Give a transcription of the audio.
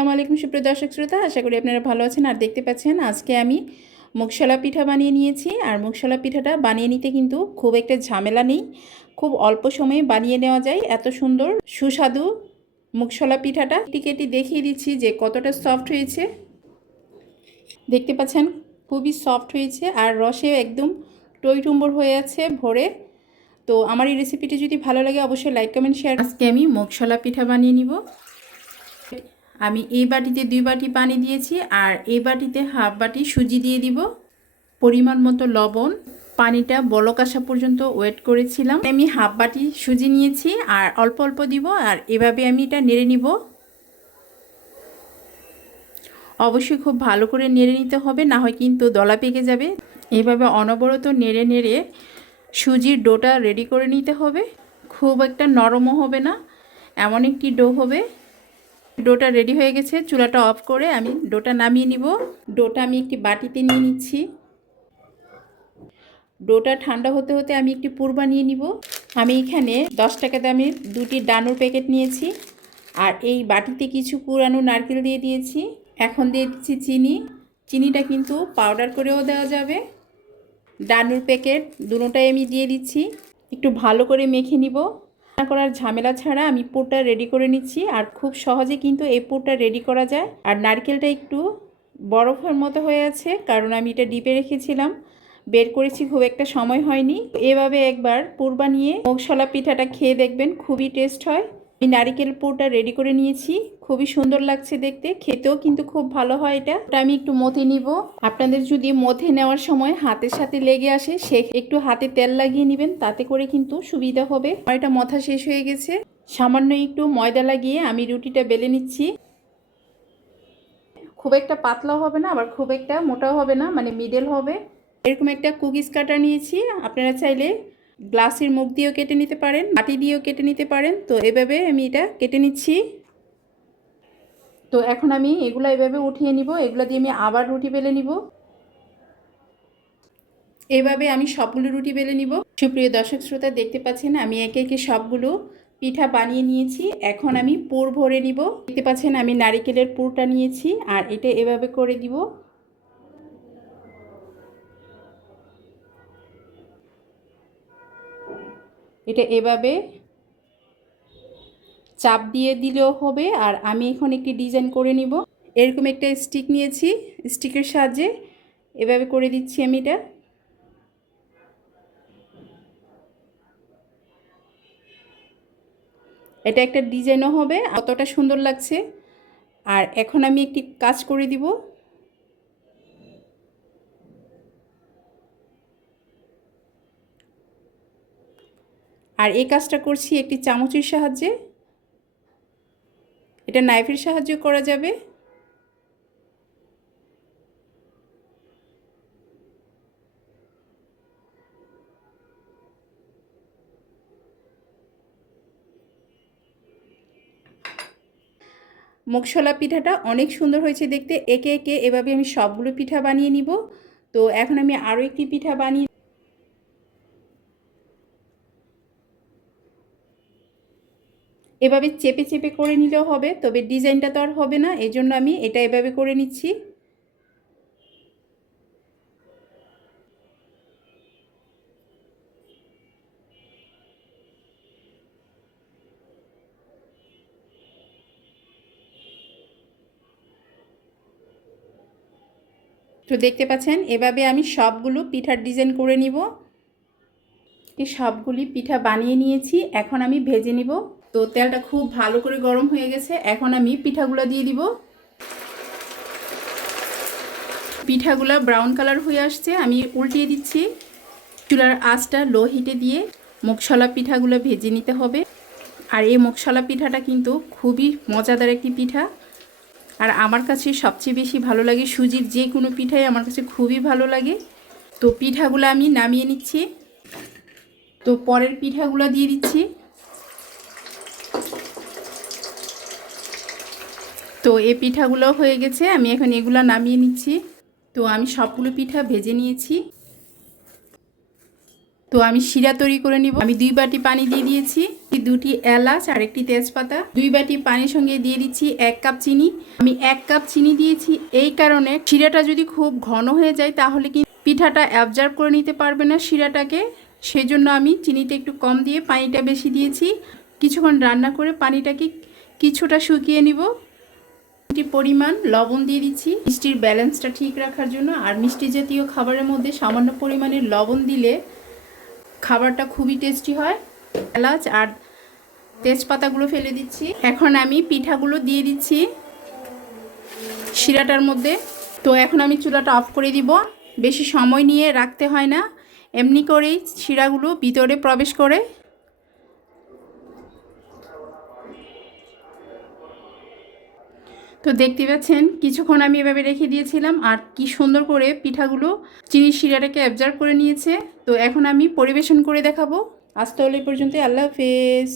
আসসালামু আলাইকুম সুপ্রিয় দর্শক শ্রোতা, আশা করি আপনারা ভালো আছেন আর দেখতে পাচ্ছেন আজকে আমি মুগশলা পিঠা বানিয়ে নিয়েছি। আর মুগশলা পিঠাটা বানিয়ে নিতে কিন্তু খুব একটা ঝামেলা নেই, খুব অল্প সময়ে বানিয়ে নেওয়া যায়। এত সুন্দর, সুস্বাদু মুগশলা পিঠাটা। টিকেটি দেখিয়ে দিচ্ছি যে কতটা সফট হয়েছে। দেখতে পাচ্ছেন, খুবই সফট হয়েছে আর রসেও একদম টইটুম্বর হয়ে আছে ভরে। তো আমার এই রেসিপিটি যদি ভালো লাগে, অবশ্যই লাইক কমেন্ট শেয়ার আজকে আমি মুগশলা পিঠা বানিয়ে নিব। আমি এই বাটিতে দুই বাটি পানি দিয়েছি আর এই বাটিতে হাফ বাটি সুজি দিয়ে দিব। পরিমাণ মতো লবণ। পানিটা বলক আসা পর্যন্ত ওয়েট করেছিলাম। আমি হাফ বাটি সুজি নিয়েছি আর অল্প অল্প দিব আর এভাবে আমি এটা নেড়ে নিব। অবশ্যই খুব ভালো করে নেড়ে নিতে হবে, না হয় কিন্তু দলা পেকে যাবে। এভাবে অনবরত নেড়ে নেড়ে সুজির ডোটা রেডি করে নিতে হবে। খুব একটা নরমও হবে না, এমন একটি ডো হবে। ডোটা রেডি হয়ে গেছে, চুলাটা অফ করে আমি ডোটা নামিয়ে নিব। ডোটা আমি একটি বাটিতে নিয়ে নিচ্ছি। ডোটা ঠান্ডা হতে হতে আমি একটি পুর বানিয়ে নিব। আমি এখানে দশ টাকা দামের দুটি ডানুর প্যাকেট নিয়েছি আর এই বাটিতে কিছু পুরানো নারকেল দিয়ে দিয়েছি। এখন দিয়ে দিচ্ছি চিনি। চিনিটা কিন্তু পাউডার করেও দেওয়া যাবে। ডানুর প্যাকেট দুটোটাই আমি দিয়ে দিচ্ছি। একটু ভালো করে মেখে নিব। করার ঝামেলা ছাড়া আমি পুরটা রেডি করে নিচ্ছি। আর খুব সহজে কিন্তু এই পুরটা রেডি করা যায়। আর নারকেলটা একটু বরফের মতো হয়ে আছে, কারণ আমি এটা ডিপে রেখেছিলাম। বের করেছি, খুব একটা সময় হয়নি। এভাবে একবার পুর বানিয়ে মুগশলা পিঠাটা খেয়ে দেখবেন, খুবই টেস্ট হয়। আমি নারিকেল পুরটা রেডি করে নিয়েছি। খুবই সুন্দর লাগছে দেখতে। খেতেও কিন্তু খুব ভালো হয় এটা। আমি একটু মথে নিব। আপনাদের যদি মথে নেওয়ার সময় হাতের সাথে লেগে আসে, সে একটু হাতে তেল লাগিয়ে নেবেন, তাতে করে কিন্তু সুবিধা হবে। আমার এটা মথা শেষ হয়ে গেছে। সামান্য একটু ময়দা লাগিয়ে আমি রুটিটা বেলে নিচ্ছি। খুব একটা পাতলাও হবে না, আবার খুব একটা মোটাও হবে না মানে মিডল হবে। এরকম একটা কুকিজ কাটার নিয়েছি। আপনারা চাইলে গ্লাসের মুখ দিয়েও কেটে নিতে পারেন মাটি দিয়েও কেটে নিতে পারেন। তো এভাবে আমি এটা কেটে নিচ্ছি। তো এখন আমি এগুলো এভাবে উঠিয়ে নিব, এগুলো দিয়ে আমি আবার রুটি বেলে নিব। এভাবে আমি সবগুলো রুটি বেলে নিব। সুপ্রিয় দর্শক শ্রোতা, দেখতে পাচ্ছেন আমি একে একে সবগুলো পিঠা বানিয়ে নিয়েছি। এখন আমি পুর ভরে নিব। দেখতে পাচ্ছেন আমি নারিকেলের পুরটা নিয়েছি আর এটা এভাবে করে দিব। এটা এভাবে চাপ দিয়ে দিলেও হবে, আর আমি এখন একটি ডিজাইন করে নিব। এরকম একটা স্টিক নিয়েছি, স্টিকের সাহায্যে এভাবে করে দিচ্ছি আমি এটা। এটা একটা ডিজাইনও হবে অতটা সুন্দর লাগছে। আর এখন আমি একটি কাজ করে দিব। আর এই কাজটা করছি একটি চামচের সাহায্যে। এটা নাইফের সাহায্য করা যাবে? মুগশলা পিঠাটা অনেক সুন্দর হয়েছে দেখতে। একে একে এভাবে আমি সবগুলো পিঠা বানিয়ে নিব। তো এখন আমি আরও একটি পিঠা বানিয়ে এভাবে চেপে চেপে করে নিলেও হবে, তবে ডিজাইনটা তো আর হবে না এই জন্য আমি এটা এভাবে করে নিচ্ছি। তো দেখতে পাচ্ছেন, এভাবে আমি সবগুলো পিঠার ডিজাইন করে নিব। সবগুলি পিঠা বানিয়ে নিয়েছি, এখন আমি ভেজে নিব। তো তেলটা খুব ভালো করে গরম হয়ে গেছে। এখন আমি পিঠাগুলো দিয়ে দিব। পিঠাগুলো ব্রাউন কালার হয়ে আসছে, আমি উল্টিয়ে দিচ্ছি। চুলার আঁচটা লো হিটে দিয়ে মুখশলা পিঠাগুলো ভেজে নিতে হবে। আর এই মুখশলা পিঠাটা কিন্তু খুবই মজাদার একটি পিঠা। আর আমার কাছে সবচেয়ে বেশি ভালো লাগে সুজির যে কোনো পিঠাই আমার কাছে খুবই ভালো লাগে। তো পিঠাগুলো আমি নামিয়ে নিচ্ছি। তো পরের পিঠাগুলো দিয়ে দিচ্ছি। তো এই পিঠাগুলো হয়ে গেছে, আমি এখন এগুলো নামিয়ে নিচ্ছি। তো আমি সবগুলো পিঠা ভেজে নিয়েছি। তো আমি শিরা তৈরি করে নিব। আমি দুই বাটি পানি দিয়ে দিয়েছি, দুটি এলাচ আর একটি তেজপাতা। দুই বাটি পানির সঙ্গে দিয়ে দিচ্ছি এক কাপ চিনি। আমি এক কাপ চিনি দিয়েছি, এই কারণে শিরাটা যদি খুব ঘন হয়ে যায় তাহলে কি পিঠাটা অ্যাবজার্ভ করে নিতে পারবে না শিরাটাকে। সেই জন্য আমি চিনিটা একটু কম দিয়ে পানিটা বেশি দিয়েছি। কিছুক্ষণ রান্না করে পানিটাকে কিছুটা শুকিয়ে নিব। পরিমাণ, লবণ দিয়ে দিচ্ছি। মিষ্টির ব্যালেন্সটা ঠিক রাখার জন্য। আর মিষ্টি জাতীয় খাবারের মধ্যে সামান্য পরিমাণে লবণ দিলে খাবারটা খুবই টেস্টি হয়। এলাচ আর তেজপাতাগুলো ফেলে দিচ্ছি। এখন আমি পিঠাগুলো দিয়ে দিচ্ছি শিরাটার মধ্যে। তো এখন আমি চুলাটা অফ করে দিব। বেশি সময় নিয়ে রাখতে হয় না। এমনি করেই শিরাগুলো ভিতরে প্রবেশ করে। তো দেখতে পাচ্ছেন, কিছুক্ষণ আমি এভাবে রেখে দিয়েছিলাম, আর কি সুন্দর করে পিঠাগুলো চিনির শিরাটাকে অ্যাবজার্ভ করে নিয়েছে। তো এখন আমি পরিবেশন করে দেখাবো। আজ তাহলে পর্যন্ত আল্লাহ হাফেজ।